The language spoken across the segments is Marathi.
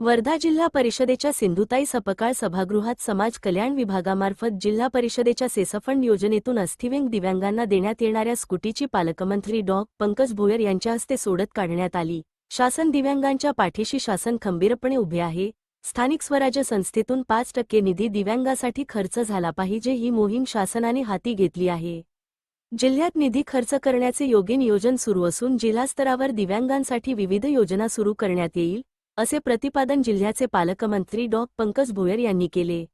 वर्धा जिल्हा परिषदेच्या सिंधुताई सपकाळ सभागृहात समाज कल्याण विभागामार्फत जिल्हा परिषदेच्या सेसफंड योजनेतून अस्थिव्यंग दिव्यांगांना देण्यात येणाऱ्या स्कूटीची पालकमंत्री डॉ. पंकज भोयर यांच्या हस्ते सोडत काढण्यात आली। शासन दिव्यांगांच्या पाठीशी शासन खंबीरपणे उभे आहे। स्थानिक स्वराज्य संस्थेतून 5% निधी दिव्यांगासाठी खर्च झाला पाहिजे ही मोहीम शासनाने हाती घेतली आहे। जिल्ह्यात निधी खर्च करण्याचे योग्य नियोजन सुरू असून जिल्हा स्तरावर दिव्यांगांसाठी विविध योजना सुरू करण्यात येईल असे प्रतिपादन जिल्ह्याचे पालकमंत्री डॉ. पंकज भोयर यांनी केले।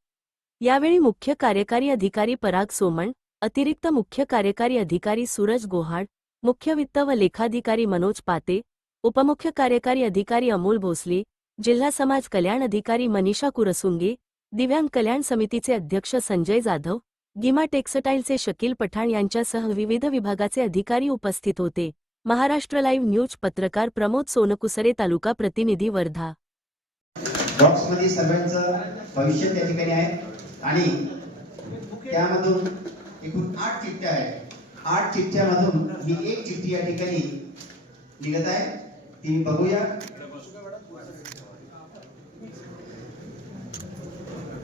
यावेळी मुख्य कार्यकारी अधिकारी पराग सोमण, अतिरिक्त मुख्य कार्यकारी अधिकारी सूरज गोहाड, मुख्य वित्त व लेखाधिकारी मनोज पाते, उपमुख्य कार्यकारी अधिकारी अमोल भोसले, जिल्हा समाज कल्याण अधिकारी मनीषा कुरसुंगे, दिव्यांग कल्याण समितीचे अध्यक्ष संजय जाधव, गिमा टेक्सटाईलचे शकील पठाण यांच्यासह विविध विभागाचे अधिकारी उपस्थित होते। महाराष्ट्र लाईव्ह न्यूज पत्रकार प्रमोद सोनकुसरे, तालुका प्रतिनिधी वर्धा। बॉक्समध्ये सर्वांचं भविष्य त्या ठिकाणी आहे आणि त्यामधून एकूण 8 चिठ्ठ्या आहेत। 8 चिठ्ठ्यामधून मी एक चिठ्ठी या ठिकाणी निघत आहे, ती बघूया।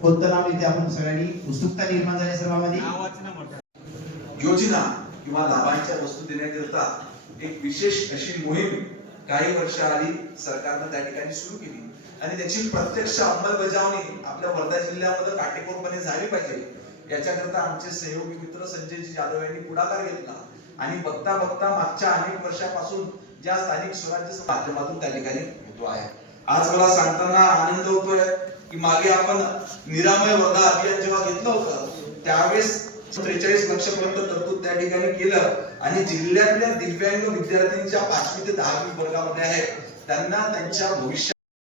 कोणतं नाव इथे आपण सगळ्यांनी उत्सुकता निर्माण झाली सर्वांमध्ये। योजना किंवा लाभांच्या वस्तू देण्याकरता एक विशेष अशी मोहीम काही वर्षाआधी सरकारने त्या ठिकाणी सुरू केली आणि त्याची प्रत्यक्ष अंमलबजावणी आपल्या वर्धा जिल्ह्यामध्ये काटेकोरपणे झाली पाहिजे याच्याकरता आमचे सहयोगी मित्र संजयजी जाधव यांनी पुढाकार घेतला आणि बघता बघता मागच्या अनेक वर्षापासून ज्या स्थानिक स्वराज्य माध्यमातून त्या ठिकाणी होतो आहे। आज मला सांगताना आनंद होतोय की मागे आपण निरामय वर्धा अभियान जेव्हा घेतलं होतं त्यावेळेस 43 लक्षापर्यंत तरतूद त्या ठिकाणी केलं आणि जिल्ह्यातल्या दिव्यांग विद्यार्थ्यांच्या 5वी ते 10वी वर्गामध्ये आहेत त्यांना त्यांच्या भविष्यात